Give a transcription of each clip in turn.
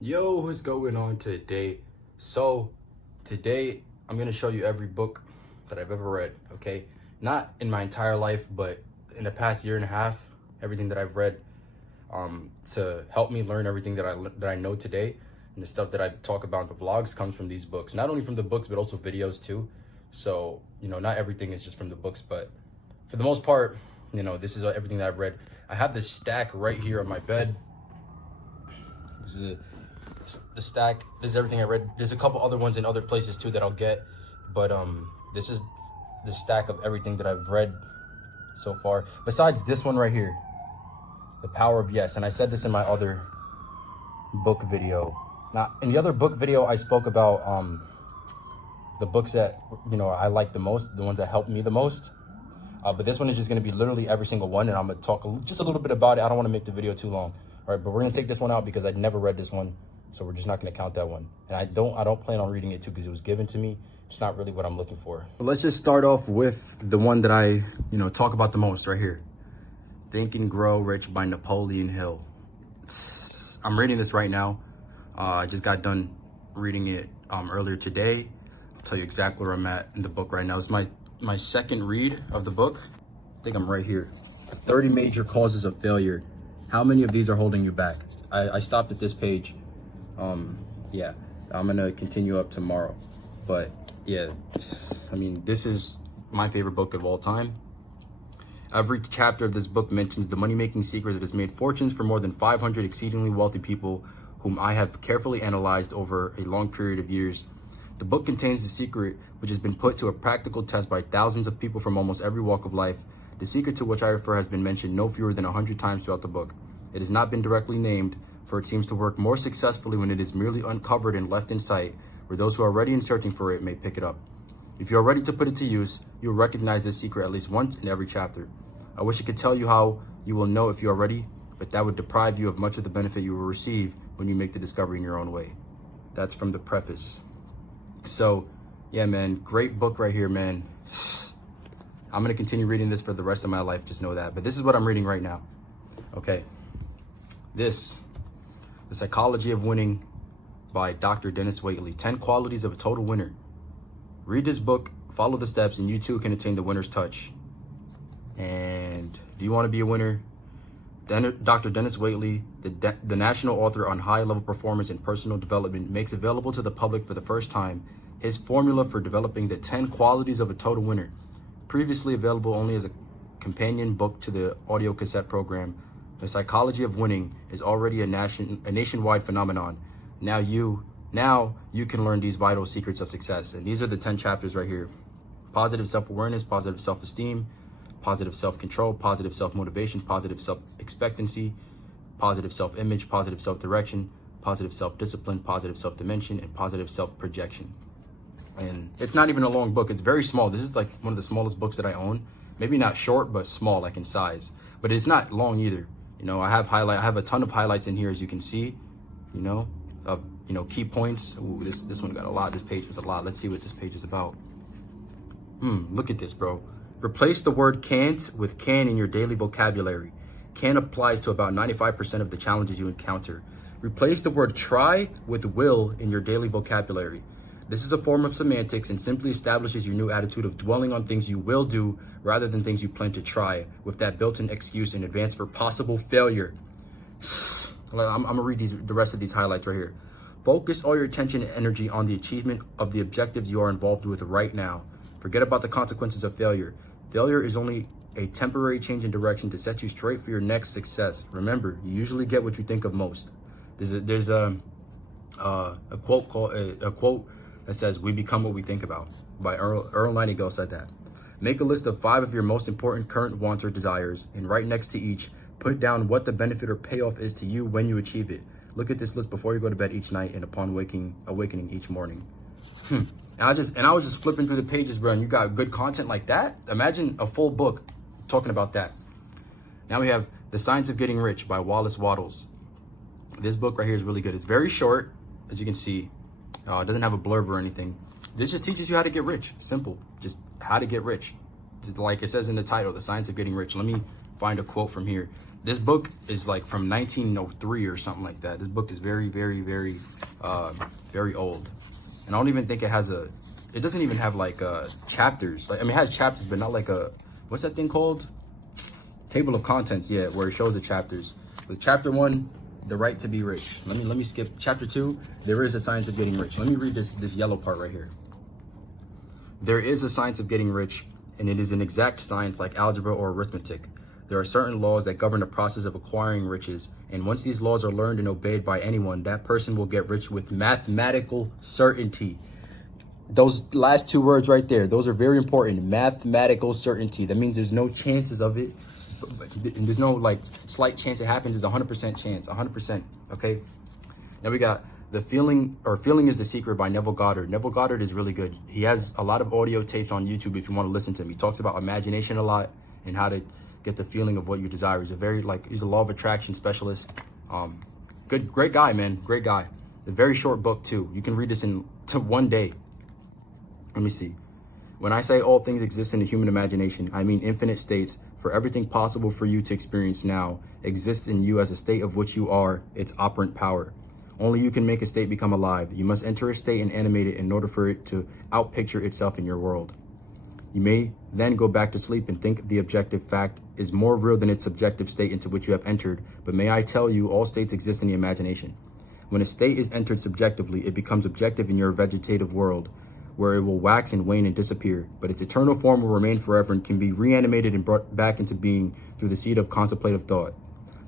Yo, what's going on today? So, today I'm gonna show you every book that I've ever read, okay? Not in my entire life, but in the past year and a half, everything that I've read to help me learn everything that I know today. And the stuff that I talk about in the vlogs comes from these books. Not only from the books, but also videos too. So, not everything is just from the books, but for the most part, this is everything that I've read. I have this stack right here on my bed. This is the stack. This is everything I read. There's a couple other ones in other places too that I'll get, but this is the stack of everything that I've read so far, besides this one right here, The Power of Yes. And I said this in my other book video. Now, in the other book video, I spoke about the books that I like the most, the ones that helped me the most. But this one is just going to be literally every single one, and I'm going to talk just a little bit about it. I don't want to make the video too long. All right, but we're going to take this one out because I'd never read this one. So we're just not going to count that one. And I don't plan on reading it too because it was given to me. It's not really what I'm looking for. Let's just start off with the one that I, talk about the most right here. Think and Grow Rich by Napoleon Hill. I'm reading this right now. I just got done reading it earlier today. I'll tell you exactly where I'm at in the book right now. It's my second read of the book. I think I'm right here. 30 major causes of failure. How many of these are holding you back? I stopped at this page. Yeah, I'm gonna continue up tomorrow, but yeah, this is my favorite book of all time. Every chapter of this book mentions the money-making secret that has made fortunes for more than 500 exceedingly wealthy people whom I have carefully analyzed over a long period of years. The book contains the secret which has been put to a practical test by thousands of people from almost every walk of life. The secret to which I refer has been mentioned no fewer than 100 times throughout the book. It has not been directly named, for it seems to work more successfully when it is merely uncovered and left in sight, where those who are ready and searching for it may pick it up. If you are ready to put it to use, you will recognize this secret at least once in every chapter. I wish I could tell you how you will know if you are ready, but that would deprive you of much of the benefit you will receive when you make the discovery in your own way. That's from the preface. So, yeah, man, great book right here, man. I'm going to continue reading this for the rest of my life, just know that. But this is what I'm reading right now. Okay. The Psychology of Winning by Dr. Dennis Waitley. 10 Qualities of a Total Winner. Read this book, follow the steps, and you too can attain the winner's touch. And do you want to be a winner? Dr. Dennis Waitley, the national author on high-level performance and personal development, makes available to the public for the first time his formula for developing the 10 qualities of a total winner. Previously available only as a companion book to the audio cassette program, The Psychology of Winning is already a nationwide phenomenon. Now you can learn these vital secrets of success. And these are the 10 chapters right here. Positive self-awareness, positive self-esteem, positive self-control, positive self-motivation, positive self-expectancy, positive self-image, positive self-direction, positive self-discipline, positive self-dimension, and positive self-projection. And it's not even a long book. It's very small. This is like one of the smallest books that I own. Maybe not short, but small, like in size. But it's not long either. I have a ton of highlights in here, as you can see, of key points. Ooh, this one got a lot. This page is a lot. Let's see what this page is about. Look at this, bro. Replace the word can't with can in your daily vocabulary. Can applies to about 95% of the challenges you encounter. Replace the word try with will in your daily vocabulary. This is a form of semantics and simply establishes your new attitude of dwelling on things you will do rather than things you plan to try, with that built-in excuse in advance for possible failure. I'm gonna read the rest of these highlights right here. Focus all your attention and energy on the achievement of the objectives you are involved with right now. Forget about the consequences of failure. Failure is only a temporary change in direction to set you straight for your next success. Remember, you usually get what you think of most. There's a quote that says, "We become what we think about," by Earl Nightingale said that. Make a list of 5 of your most important current wants or desires, and right next to each, put down what the benefit or payoff is to you when you achieve it. Look at this list before you go to bed each night and upon awakening each morning. And I was just flipping through the pages, bro, and you got good content like that. Imagine a full book talking about that. Now we have The Science of Getting Rich by Wallace Wattles. This book right here is really good. It's very short, as you can see. It doesn't have a blurb or anything. This just teaches you how to get rich. Simple. Just how to get rich. Like it says in the title, The Science of Getting Rich. Let me find a quote from here. This book is like from 1903 or something like that. This book is very, very, very, very old. And I don't even think it has a, it doesn't even have like chapters. Like, I mean, it has chapters, but not like a, what's that thing called? Table of contents, yeah, where it shows the chapters. With chapter 1, the right to be rich. Let me skip chapter 2. There is a science of getting rich. Let me read this yellow part right here. There is a science of getting rich, and it is an exact science like algebra or arithmetic. There are certain laws that govern the process of acquiring riches, and once these laws are learned and obeyed by anyone, that person will get rich with mathematical certainty. Those last 2 words right there, those are very important. Mathematical certainty. That means there's no chances of it. And there's no like slight chance it happens. It's 100% chance, 100%. Okay. Now we got The Feeling is the Secret by Neville Goddard. Neville Goddard is really good. He has a lot of audio tapes on YouTube if you want to listen to him. He talks about imagination a lot and how to get the feeling of what you desire. He's a law of attraction specialist. Great guy, man. Great guy. A very short book too. You can read this in one day. Let me see. When I say all things exist in the human imagination, I mean infinite states. For everything possible for you to experience now exists in you as a state of which you are its operant power. Only you can make a state become alive. You must enter a state and animate it in order for it to outpicture itself in your world. You may then go back to sleep and think the objective fact is more real than its subjective state into which you have entered. But may I tell you, all states exist in the imagination. When a state is entered subjectively, it becomes objective in your vegetative world, where it will wax and wane and disappear, but its eternal form will remain forever and can be reanimated and brought back into being through the seed of contemplative thought.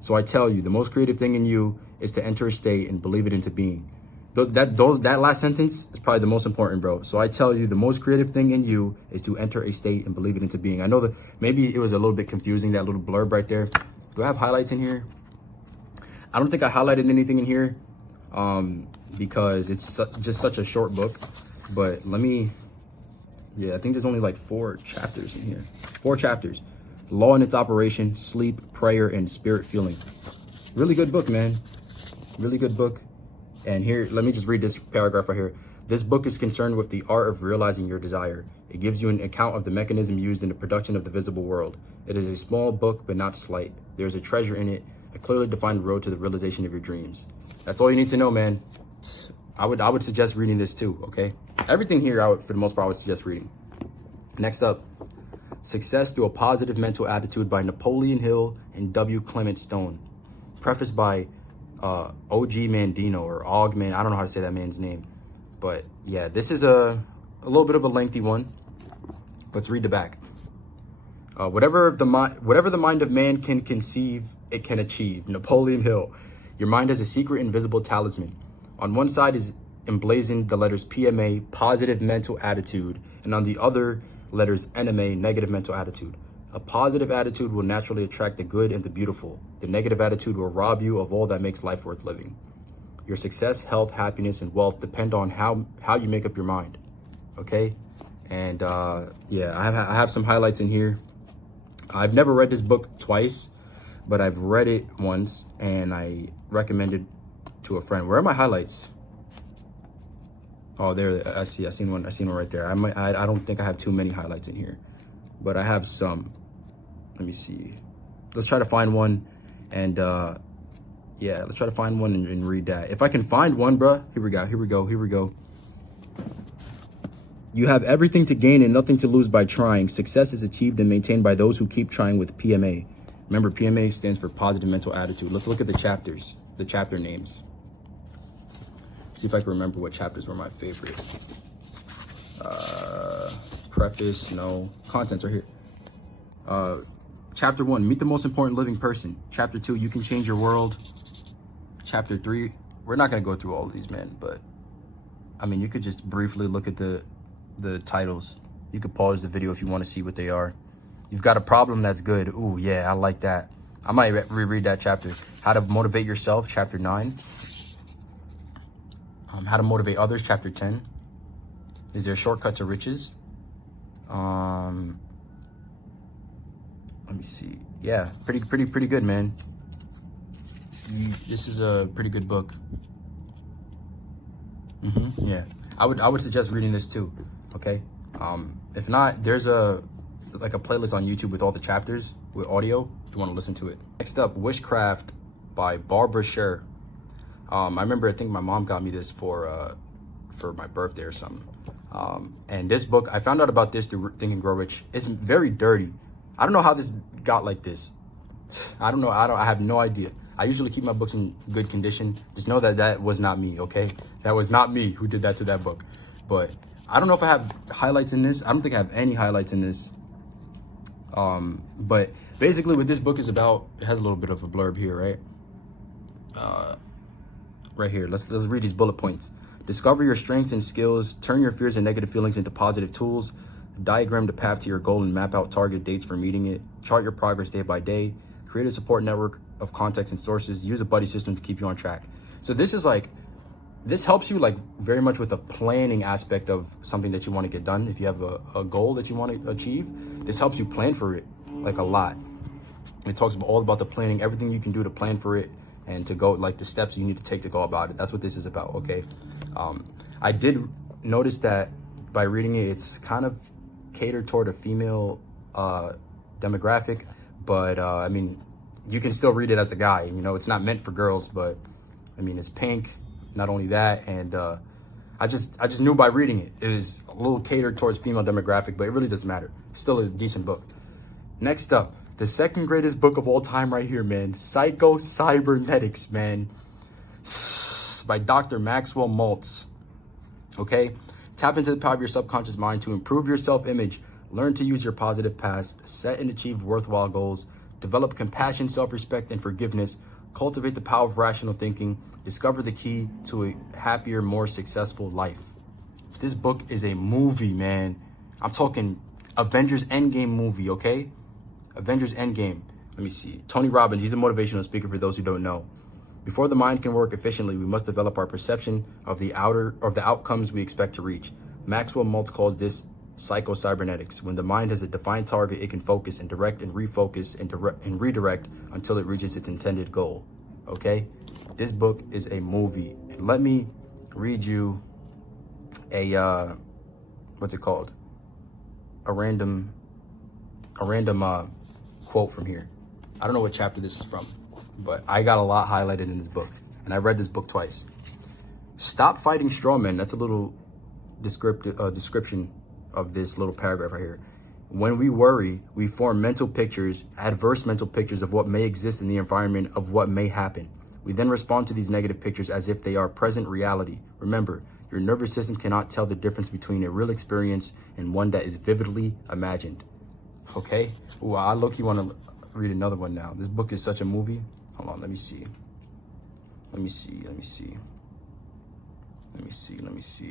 So I tell you, the most creative thing in you is to enter a state and believe it into being. That last sentence is probably the most important, bro. So I tell you, the most creative thing in you is to enter a state and believe it into being. I know that maybe it was a little bit confusing, that little blurb right there. Do I have highlights in here? I don't think I highlighted anything in here because it's just such a short book. But I think there's only like 4 chapters in here. 4 chapters. Law and its operation, sleep, prayer, and spirit feeling. Really good book, man. Really good book. And here, let me just read this paragraph right here. This book is concerned with the art of realizing your desire. It gives you an account of the mechanism used in the production of the visible world. It is a small book, but not slight. There is a treasure in it, a clearly defined road to the realization of your dreams. That's all you need to know, man. I would suggest reading this too, okay? Everything here, for the most part, I would suggest reading. Next up, Success Through a Positive Mental Attitude by Napoleon Hill and W. Clement Stone. Prefaced by O.G. Mandino or Ogman. I don't know how to say that man's name. But yeah, this is a little bit of a lengthy one. Let's read the back. Whatever the mind of man can conceive, it can achieve. Napoleon Hill. Your mind has a secret invisible talisman. On one side is emblazoned the letters PMA, positive mental attitude, and on the other letters NMA, negative mental attitude. A positive attitude will naturally attract the good and the beautiful. The negative attitude will rob you of all that makes life worth living. Your success, health, happiness, and wealth depend on how you make up your mind. Okay? And yeah, I have some highlights in here. I've never read this book twice, but I've read it once and I recommended to a friend. Where are my highlights? Oh, there. I seen one right there. I don't think I have too many highlights in here, but I have some. Let me see. Let's try to find one, and yeah, let's try to find one and read that. If I can find one, bruh. Here we go. You have everything to gain and nothing to lose by trying. Success is achieved and maintained by those who keep trying with PMA. Remember, PMA stands for positive mental attitude. Let's look at the chapters, the chapter names. See if I can remember what chapters were my favorite. Preface, no. Contents are here. Chapter 1, meet the most important living person. Chapter 2, you can change your world. Chapter 3, we're not going to go through all of these, man, but I mean, you could just briefly look at the titles. You could pause the video if you want to see what they are. You've got a problem, that's good. Ooh, yeah, I like that. I might reread that chapter. How to motivate yourself, chapter 9. How to motivate others, chapter 10. Is there a shortcut to riches? Let me see. Yeah, pretty good, man. This is a pretty good book. Yeah, I would suggest reading this too. Okay. If not, there's a like a playlist on YouTube with all the chapters with audio if you want to listen to it. Next up, Wishcraft by Barbara Sher. I remember, I think my mom got me this for my birthday or something. And this book, I found out about this through Think and Grow Rich. It's very dirty. I don't know how this got like this. I don't know. I have no idea. I usually keep my books in good condition. Just know that that was not me, okay? That was not me who did that to that book. But I don't know if I have highlights in this. I don't think I have any highlights in this. But basically what this book is about, it has a little bit of a blurb here, right? Right here. Let's read these bullet points. Discover your strengths and skills. Turn your fears and negative feelings into positive tools. Diagram the path to your goal and map out target dates for meeting it. Chart your progress day by day. Create a support network of contacts and sources. Use a buddy system to keep you on track. So this is like, this helps you like very much with the planning aspect of something that you want to get done. If you have a goal that you want to achieve, this helps you plan for it like a lot. It talks all about the planning, everything you can do to plan for it and to go, like the steps you need to take to go about it. That's what this is about, okay? I did notice that by reading it, it's kind of catered toward a female demographic, but I mean, you can still read it as a guy, you know, it's not meant for girls, but I mean, it's pink, not only that, and I just knew by reading it, it is a little catered towards female demographic, but it really doesn't matter. Still a decent book. Next up, the second greatest book of all time right here, man. Psycho Cybernetics, man. By Dr. Maxwell Maltz. Okay? Tap into the power of your subconscious mind to improve your self-image. Learn to use your positive past. Set and achieve worthwhile goals. Develop compassion, self-respect, and forgiveness. Cultivate the power of rational thinking. Discover the key to a happier, more successful life. This book is a movie, man. I'm talking Avengers Endgame movie, okay? Avengers Endgame. Let me see. Tony Robbins, he's a motivational speaker for those who don't know. Before the mind can work efficiently, we must develop our perception of the outcomes we expect to reach. Maxwell Maltz calls this psycho-cybernetics. When the mind has a defined target, it can focus and direct and refocus and redirect until it reaches its intended goal. Okay? This book is a movie. And let me read you a what's it called? A random quote from here. I don't know what chapter this is from, but I got a lot highlighted in this book, and I read this book twice. Stop fighting straw men. That's a little description of this little paragraph right here. When we worry, we form mental pictures, adverse mental pictures of what may exist in the environment, of what may happen. We then respond to these negative pictures as if they are present reality. Remember, your nervous system cannot tell the difference between a real experience and one that is vividly imagined. Okay? Ooh, I low-key want to read another one now. This book is such a movie. Hold on, let me see.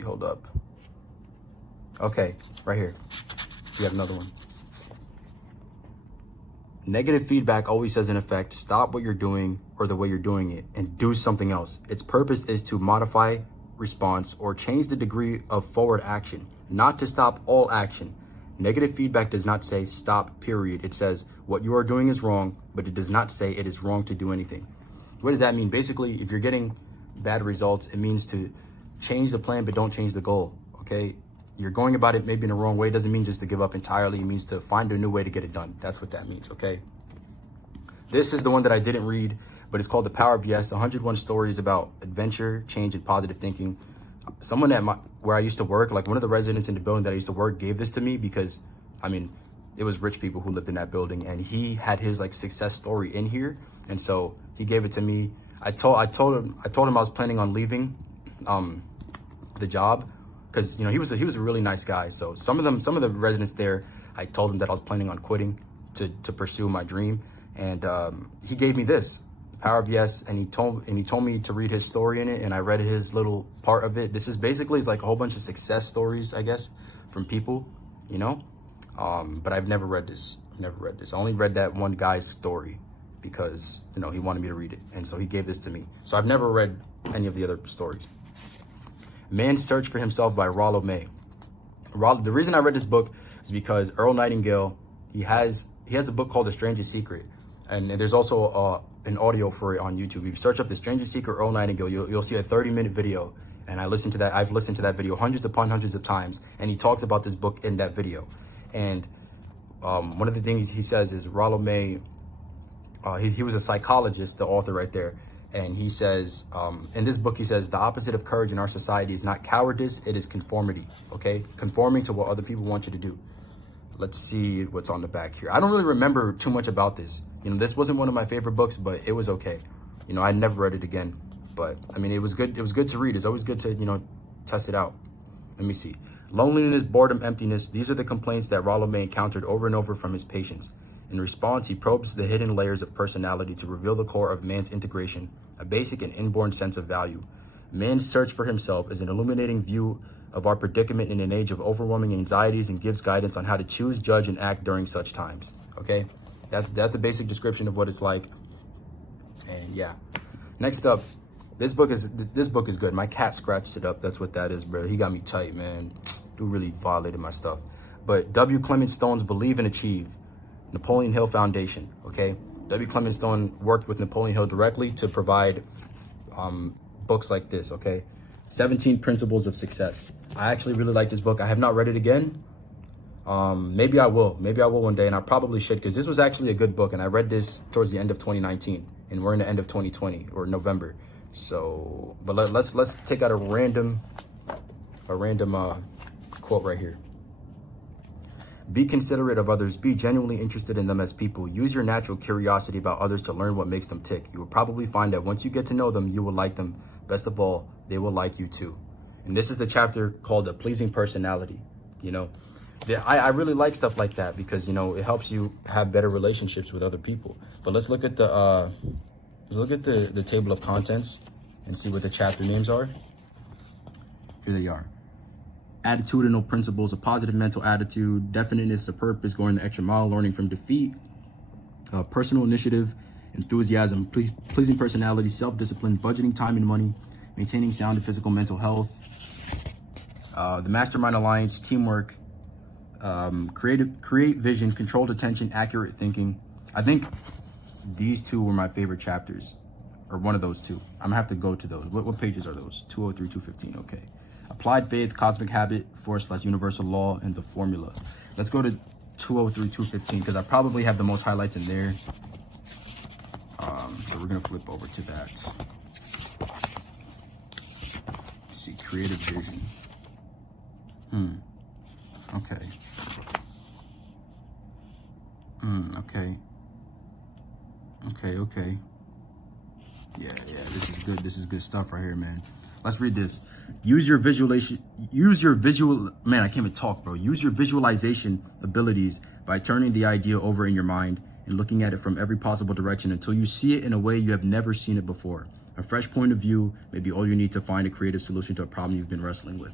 Hold up. Okay, right here. We have another one. Negative feedback always has an effect. Stop what you're doing or the way you're doing it and do something else. Its purpose is to modify response or change the degree of forward action, not to stop all action. Negative feedback does not say stop, period. It says what you are doing is wrong, but it does not say it is wrong to do anything. What does that mean? Basically, if you're getting bad results, it means to change the plan, but don't change the goal, okay? You're going about it maybe in the wrong way. It doesn't mean just to give up entirely. It means to find a new way to get it done. That's what that means, okay? This is the one that I didn't read, but it's called The Power of Yes, 101 Stories About Adventure, Change, and Positive Thinking. Someone at where I used to work, like one of the residents in the building that I used to work, gave this to me because, I mean, it was rich people who lived in that building, and he had his like success story in here, and so he gave it to me. I told him I was planning on leaving the job because, you know, he was a really nice guy. So some of the residents there, I told them that I was planning on quitting to pursue my dream, and he gave me this. Power of Yes, and he told me to read his story in it, and I read his little part of it. This is basically like a whole bunch of success stories, I guess, from people, you know. But I've never read this. I only read that one guy's story because, you know, he wanted me to read it, and so he gave this to me. So I've never read any of the other stories. Man's Search for Himself by Rollo May. The reason I read this book is because Earl Nightingale, he has a book called The Strangest Secret, and there's also an audio for it on YouTube. If you search up The Strangest Secret, Earl Nightingale, you'll see a 30-minute video, and I've listened to that video hundreds upon hundreds of times, and he talks about this book in that video. And one of the things he says is Rollo May, he was a psychologist, the author right there. And he says, in this book, he says, the opposite of courage in our society is not cowardice, it is conformity, okay? Conforming to what other people want you to do. Let's see what's on the back here. I don't really remember too much about this. You know, this wasn't one of my favorite books, but it was okay. You know, I never read it again. But, I mean, it was good. It was good to read. It's always good to, you know, test it out. Let me see. Loneliness, boredom, emptiness. These are the complaints that Rollo May encountered over and over from his patients. In response, he probes the hidden layers of personality to reveal the core of man's integration, a basic and inborn sense of value. Man's search for himself is an illuminating view of our predicament in an age of overwhelming anxieties and gives guidance on how to choose, judge, and act during such times. Okay, that's a basic description of what it's like. And yeah, next up, this book is good. My cat scratched it up. That's what that is, bro. He got me tight, man. Dude really violated my stuff. But W. Clement Stone's Believe and Achieve, Napoleon Hill Foundation. Okay, W. Clement Stone worked with Napoleon Hill directly to provide books like this. Okay, 17 Principles of Success. I actually really like this book. I have not read it again. Maybe I will one day, and I probably should, because this was actually a good book, and I read this towards the end of 2019, and we're in the end of 2020 or November. So, but let's take out a random quote right here. Be considerate of others. Be genuinely interested in them as people. Use your natural curiosity about others to learn what makes them tick. You will probably find that once you get to know them, you will like them. Best of all, they will like you too. And this is the chapter called A Pleasing Personality. You know, I really like stuff like that because, you know, it helps you have better relationships with other people. But let's look at the table of contents and see what the chapter names are. Here they are. Attitudinal principles, a positive mental attitude, definiteness of purpose, going the extra mile, learning from defeat, personal initiative, enthusiasm, pleasing personality, self-discipline, budgeting time and money, maintaining sound and physical mental health, the Mastermind Alliance, teamwork, create vision, controlled attention, accurate thinking. I think these two were my favorite chapters, or one of those two. I'm gonna have to go to those. What pages are those? 203, 215, okay. Applied Faith, Cosmic Habit, /Universal Law, and the Formula. Let's go to 203, 215, because I probably have the most highlights in there. So we're gonna flip over to that. Let's see, creative vision. Okay. Okay. Yeah, this is good. This is good stuff right here, man. Let's read this. Use your visualization abilities by turning the idea over in your mind and looking at it from every possible direction until you see it in a way you have never seen it before. A fresh point of view may be all you need to find a creative solution to a problem you've been wrestling with.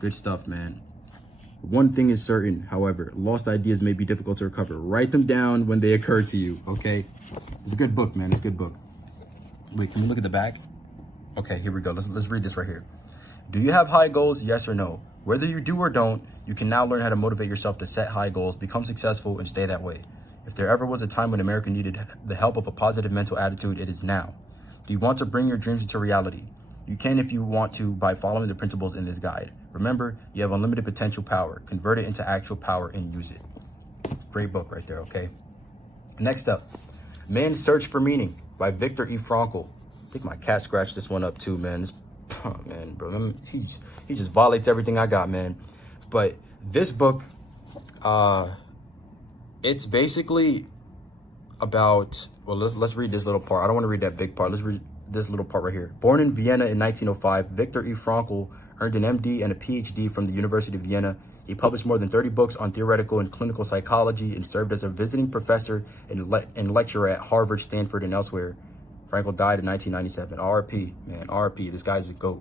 Good stuff, man. One thing is certain, however, lost ideas may be difficult to recover. Write them down when they occur to you, okay? It's a good book, man. It's a good book. Wait, can we look at the back? Okay, here we go. Let's read this right here. Do you have high goals? Yes or no? Whether you do or don't, you can now learn how to motivate yourself to set high goals, become successful, and stay that way. If there ever was a time when America needed the help of a positive mental attitude, it is now. Do you want to bring your dreams into reality? You can if you want to by following the principles in this guide. Remember, you have unlimited potential power. Convert it into actual power and use it. Great book right there, okay? Next up, Man's Search for Meaning by Viktor E. Frankl. I think my cat scratched this one up too, man. Man, bro, he just violates everything I got, man. But this book, it's basically about, well, let's read this little part. I don't want to read that big part. Let's read this little part right here. Born in Vienna in 1905, Viktor E. Frankl earned an MD and a PhD from the University of Vienna. He published more than 30 books on theoretical and clinical psychology and served as a visiting professor and lecturer at Harvard, Stanford, and elsewhere. Frankl died in 1997. RIP, man, RIP. This guy's a GOAT.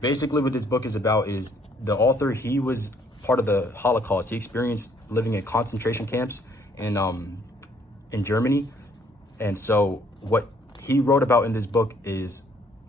Basically, what this book is about is the author, he was part of the Holocaust. He experienced living in concentration camps in Germany. And so what he wrote about in this book is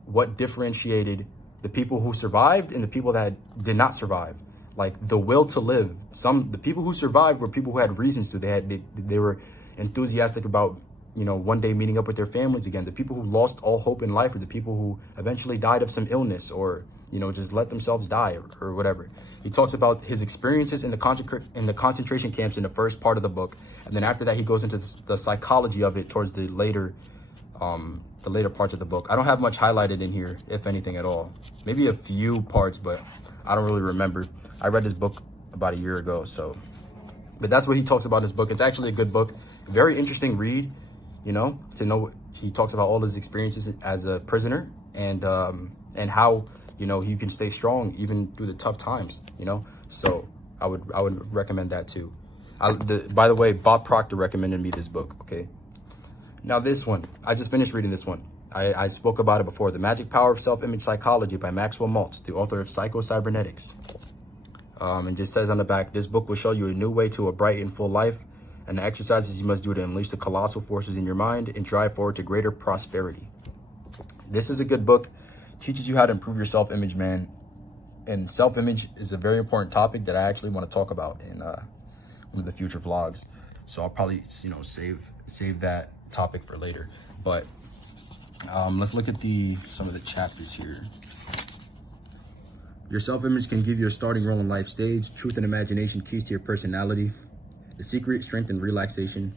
what differentiated the people who survived and the people that did not survive. Like the will to live. The people who survived were people who had reasons to. They were enthusiastic about, you know, one day meeting up with their families again. The people who lost all hope in life are the people who eventually died of some illness or, you know, just let themselves die or whatever. He talks about his experiences in the concentration camps in the first part of the book, and then after that he goes into the psychology of it towards the later parts of the book. I don't have much highlighted in here, if anything at all. Maybe a few parts, but I don't really remember. I read this book about a year ago, so. But that's what he talks about in his book. It's actually a good book. Very interesting read, you know, to know. He talks about all his experiences as a prisoner and how, you know, you can stay strong even through the tough times, you know. So I would recommend that too. By the way, Bob Proctor recommended me this book, okay? Now this one, I just finished reading this one. I spoke about it before. The Magic Power of Self-Image Psychology by Maxwell Maltz, the author of Psycho-Cybernetics. And just says on the back, this book will show you a new way to a bright and full life and the exercises you must do to unleash the colossal forces in your mind and drive forward to greater prosperity. This is a good book. Teaches you how to improve your self-image, man. And self-image is a very important topic that I actually want to talk about in one of the future vlogs. So I'll probably, you know, save that topic for later. But let's look at some of the chapters here. Your self-image can give you a starting role in life stage. Truth and imagination, keys to your personality. The secret, strength, and relaxation.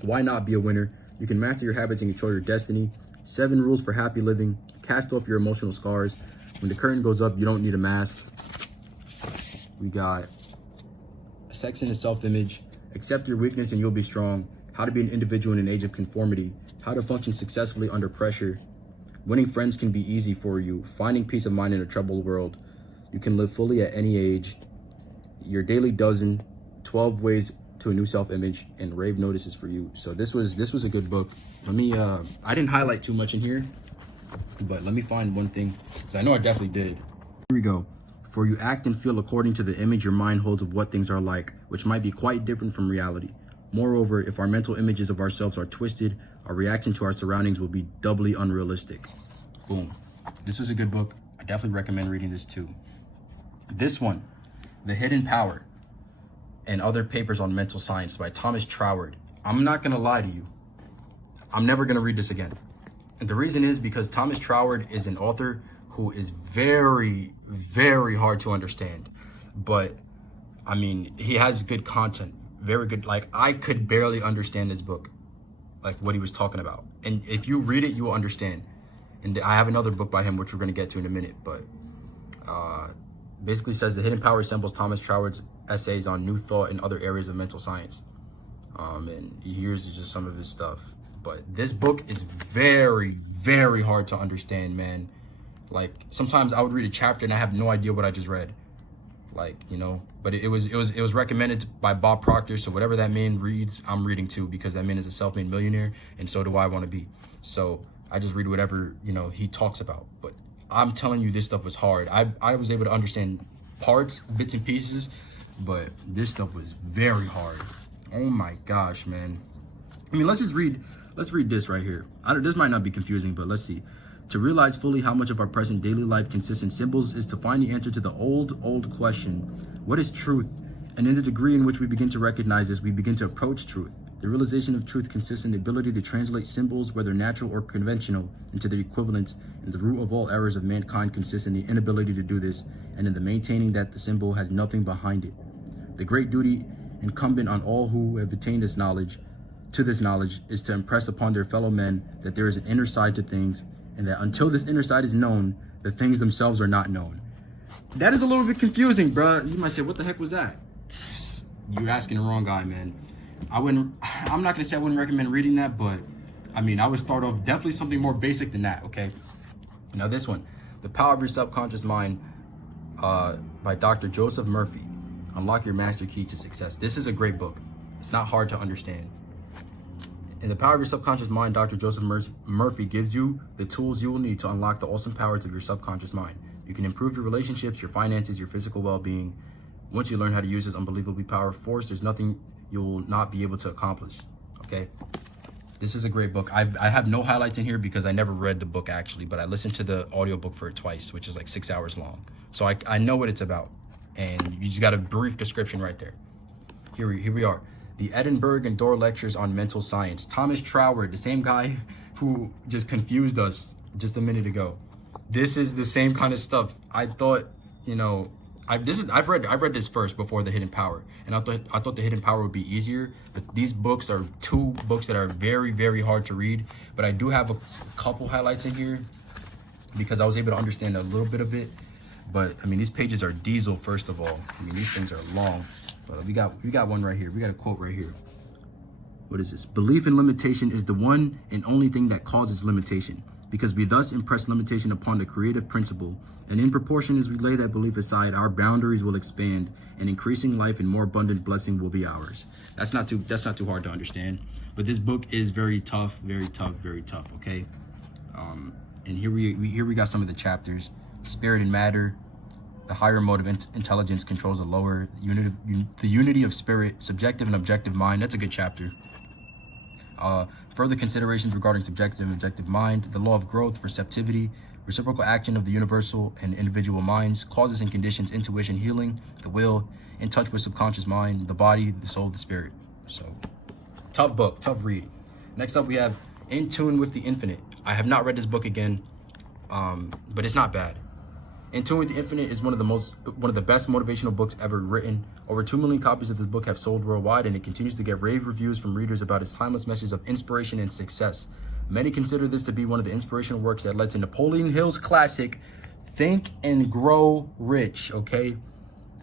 Why not be a winner? You can master your habits and control your destiny. 7 rules for happy living. Cast off your emotional scars. When the curtain goes up, you don't need a mask. We got sex and self-image. Accept your weakness and you'll be strong. How to be an individual in an age of conformity. How to function successfully under pressure. Winning friends can be easy for you. Finding peace of mind in a troubled world. You can live fully at any age. Your daily dozen. 12 ways to a new self-image, and rave notices for you. So this was a good book. Let me I didn't highlight too much in here, but let me find one thing, because I know I definitely did. Here we go. For you act and feel according to the image your mind holds of what things are like, which might be quite different from reality. Moreover, if our mental images of ourselves are twisted, our reaction to our surroundings will be doubly unrealistic. Boom. This was a good book. I definitely recommend reading this too. This one, The Hidden Power and Other Papers on Mental Science by Thomas Troward. I'm not gonna lie to you. I'm never gonna read this again. And the reason is because Thomas Troward is an author who is very, very hard to understand. But I mean, he has good content, very good. Like, I could barely understand this book, like what he was talking about. And if you read it, you will understand. And I have another book by him, which we're gonna get to in a minute, but basically says The Hidden Power resembles Thomas Troward's essays on new thought in other areas of mental science. And here's just some of his stuff. But this book is very, very hard to understand, man. Like, sometimes I would read a chapter and I have no idea what I just read. Like, you know, but it was recommended by Bob Proctor. So whatever that man reads, I'm reading too, because that man is a self-made millionaire, and so do I want to be. So I just read whatever, you know, he talks about. But I'm telling you, this stuff was hard. I was able to understand parts, bits and pieces, but this stuff was very hard. Oh my gosh, man. I mean, let's read this right here. This might not be confusing, but let's see. To realize fully how much of our present daily life consists in symbols is to find the answer to the old question, what is truth? And in the degree in which we begin to recognize this, we begin to approach truth. The realization of truth consists in the ability to translate symbols, whether natural or conventional, into their equivalents, and the root of all errors of mankind consists in the inability to do this, and in the maintaining that the symbol has nothing behind it. The great duty incumbent on all who have attained this knowledge is to impress upon their fellow men that there is an inner side to things, and that until this inner side is known, the things themselves are not known. That is a little bit confusing, bruh. You might say, what the heck was that? You're asking the wrong guy, man. I'm not gonna say I wouldn't recommend reading that, but I mean, I would start off definitely something more basic than that, okay? Now this one, The Power of Your Subconscious Mind by Dr. Joseph Murphy. Unlock Your Master Key to Success. This is a great book. It's not hard to understand. In The Power of Your Subconscious Mind, Dr. Joseph Murphy gives you the tools you will need to unlock the awesome powers of your subconscious mind. You can improve your relationships, your finances, your physical well-being. Once you learn how to use this unbelievably powerful force, there's nothing you will not be able to accomplish, okay? This is a great book. I have no highlights in here because I never read the book actually, but I listened to the audiobook for it twice, which is like 6 hours long. So I know what it's about, and you just got a brief description right there. Here we are. The Edinburgh and Dorr Lectures on Mental Science. Thomas Troward, the same guy who just confused us just a minute ago. This is the same kind of stuff. I thought, you know, I've read this first before The Hidden Power, and I thought The Hidden Power would be easier. But these books are two books that are very, very hard to read. But I do have a couple highlights in here because I was able to understand a little bit of it. But I mean, these pages are diesel. First of all, I mean, these things are long. But we got one right here. We got a quote right here. What is this? Belief in limitation is the one and only thing that causes limitation, because we thus impress limitation upon the creative principle, and in proportion as we lay that belief aside, our boundaries will expand, and increasing life and more abundant blessing will be ours. That's not too hard to understand. But this book is very tough, very tough, very tough. Okay, and here we got some of the chapters. Spirit and matter. The higher mode of intelligence controls the lower. The unity of spirit, subjective and objective mind. That's a good chapter. Further considerations regarding subjective and objective mind, the law of growth, receptivity, reciprocal action of the universal and individual minds, causes and conditions, intuition, healing, the will, in touch with subconscious mind, the body, the soul, the spirit. So, tough book, tough read. Next up, we have In Tune with the Infinite. I have not read this book again, but it's not bad. In Tune with the Infinite is one of the best motivational books ever written. Over 2 million copies of this book have sold worldwide, and it continues to get rave reviews from readers about its timeless message of inspiration and success. Many consider this to be one of the inspirational works that led to Napoleon Hill's classic, Think and Grow Rich, okay?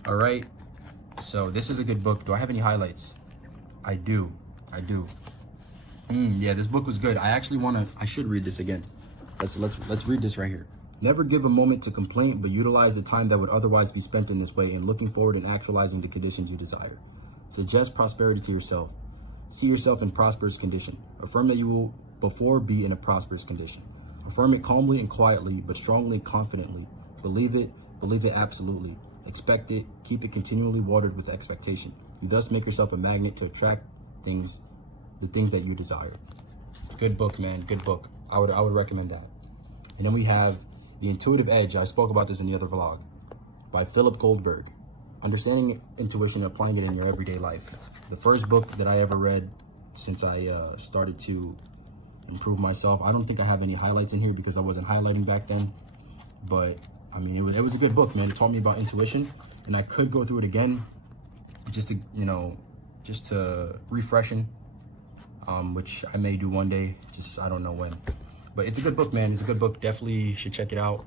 All right, so this is a good book. Do I have any highlights? I do. Yeah, this book was good. I should read this again. Let's read this right here. Never give a moment to complaint, but utilize the time that would otherwise be spent in this way in looking forward and actualizing the conditions you desire. Suggest prosperity to yourself. See yourself in prosperous condition. Affirm that you will before be in a prosperous condition. Affirm it calmly and quietly, but strongly and confidently. Believe it absolutely. Expect it, keep it continually watered with expectation. You thus make yourself a magnet to attract the things that you desire. Good book, man, good book. I would recommend that. And then we have The Intuitive Edge. I spoke about this in the other vlog, by Philip Goldberg. Understanding intuition and applying it in your everyday life. The first book that I ever read since I started to improve myself. I don't think I have any highlights in here because I wasn't highlighting back then. But I mean, it was a good book, man. It taught me about intuition, and I could go through it again just to refreshing, which I may do one day. I don't know when. But it's a good book, man. It's a good book. Definitely should check it out.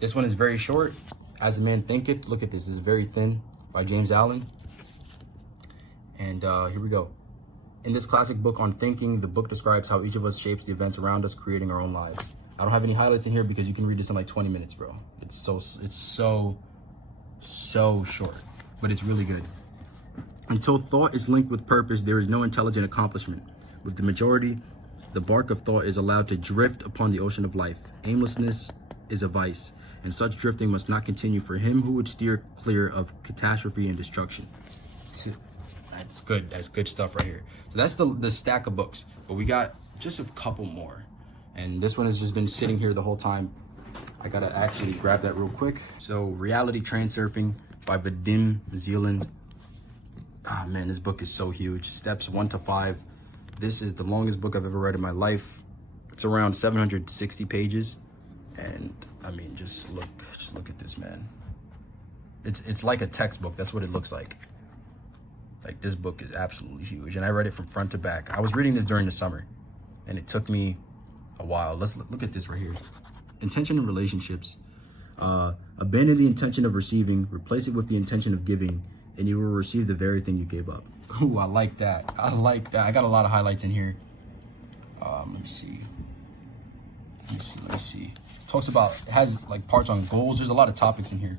This one is very short. As a Man Thinketh. Look at this. This is very thin, by James Allen. And here we go. In this classic book on thinking, the book describes how each of us shapes the events around us, creating our own lives. I don't have any highlights in here because you can read this in like 20 minutes, bro. It's so short, but it's really good. Until thought is linked with purpose, there is no intelligent accomplishment. With the majority, the bark of thought is allowed to drift upon the ocean of life. Aimlessness is a vice, and such drifting must not continue for him who would steer clear of catastrophe and destruction. That's good. That's good stuff right here. So that's the stack of books, but we got just a couple more. And this one has just been sitting here the whole time. I gotta actually grab that real quick. So Reality Transurfing by Vadim Zeland. Ah, man, this book is so huge. Steps 1 to 5. This is the longest book I've ever read in my life. It's around 760 pages. And I mean, just look at this, man. It's like a textbook. That's what it looks like. Like, this book is absolutely huge. And I read it from front to back. I was reading this during the summer, and it took me a while. Let's look at this right here. Intention in relationships. Abandon the intention of receiving, replace it with the intention of giving, and you will receive the very thing you gave up. Ooh, I like that. I like that. I got a lot of highlights in here. Let me see. Talks about, it has like parts on goals. There's a lot of topics in here.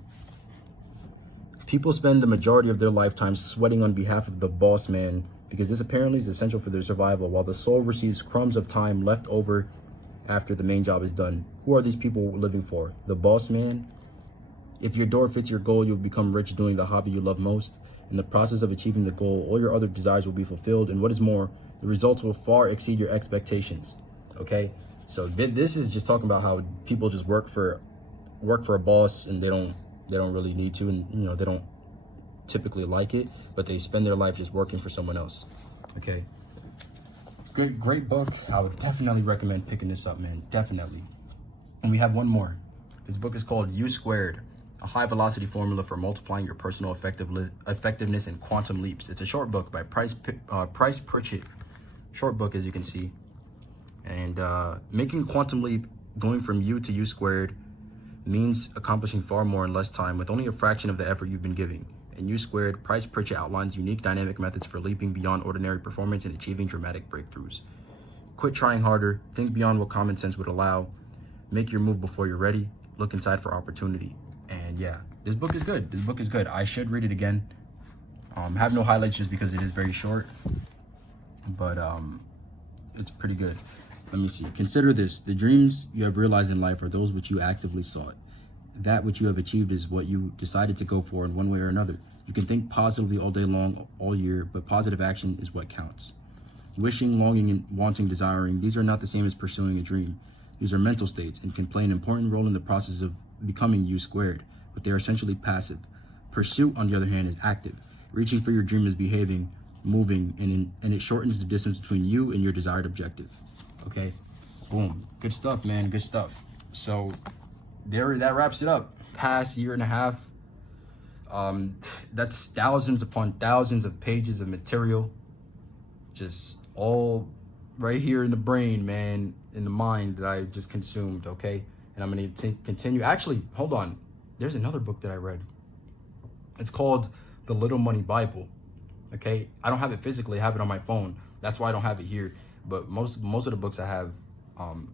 People spend the majority of their lifetime sweating on behalf of the boss man because this apparently is essential for their survival, while the soul receives crumbs of time left over after the main job is done. Who are these people living for? The boss man? If your door fits your goal, you'll become rich doing the hobby you love most. In the process of achieving the goal, all your other desires will be fulfilled, and what is more, the results will far exceed your expectations. Okay? So this is just talking about how people just work for a boss, and they don't really need to, and they don't typically like it, but they spend their life just working for someone else. Okay, great book. I would definitely recommend picking this up, man. Definitely. And we have one more. This book is called U Squared, a high velocity formula for multiplying your personal effectiveness in quantum leaps. It's a short book by Price Pritchett. Short book, as you can see. And making quantum leap, going from U to U squared, means accomplishing far more in less time with only a fraction of the effort you've been giving. In U Squared, Price Pritchett outlines unique dynamic methods for leaping beyond ordinary performance and achieving dramatic breakthroughs. Quit trying harder, think beyond what common sense would allow, make your move before you're ready, look inside for opportunity. And yeah, this book is good. This book is good. I should read it again. Have no highlights just because it is very short, but it's pretty good. Let me see. Consider this. The dreams you have realized in life are those which you actively sought. That which you have achieved is what you decided to go for in one way or another. You can think positively all day long, all year, but positive action is what counts. Wishing, longing, and wanting, desiring, these are not the same as pursuing a dream. These are mental states and can play an important role in the process of becoming U squared, but they are essentially passive. Pursuit, on the other hand, is active. Reaching for your dream is behaving, moving, and it shortens the distance between you and your desired objective. Okay, boom, good stuff, man, good stuff. So that wraps it up. Past year and a half, that's thousands upon thousands of pages of material, just all right here in the brain, man, in the mind that I just consumed. Okay, and I'm gonna continue. Actually, hold on, there's another book that I read. It's called The Little Money Bible. Okay, I don't have it physically, I have it on my phone. That's why I don't have it here. But most of the books I have on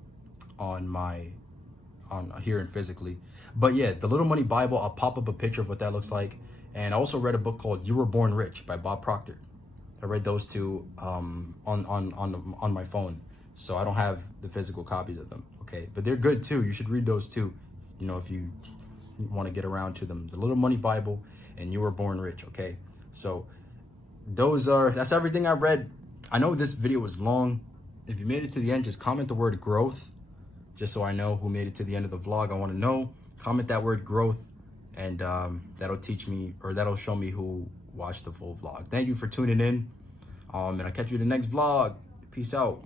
here and physically. But yeah, The Little Money Bible, I'll pop up a picture of what that looks like. And I also read a book called You Were Born Rich by Bob Proctor. I read those two on my phone, so I don't have the physical copies of them. Okay, but they're good too. You should read those too, you know, if you want to get around to them. The Little Money Bible and You Were Born Rich. Okay, so that's everything I read. I know this video was long. If you made it to the end, just comment the word growth, just so I know who made it to the end of the vlog. I want to know. Comment that word growth, and that'll teach me, or that'll show me who watched the full vlog. Thank you for tuning in, and I'll catch you in the next vlog. Peace out.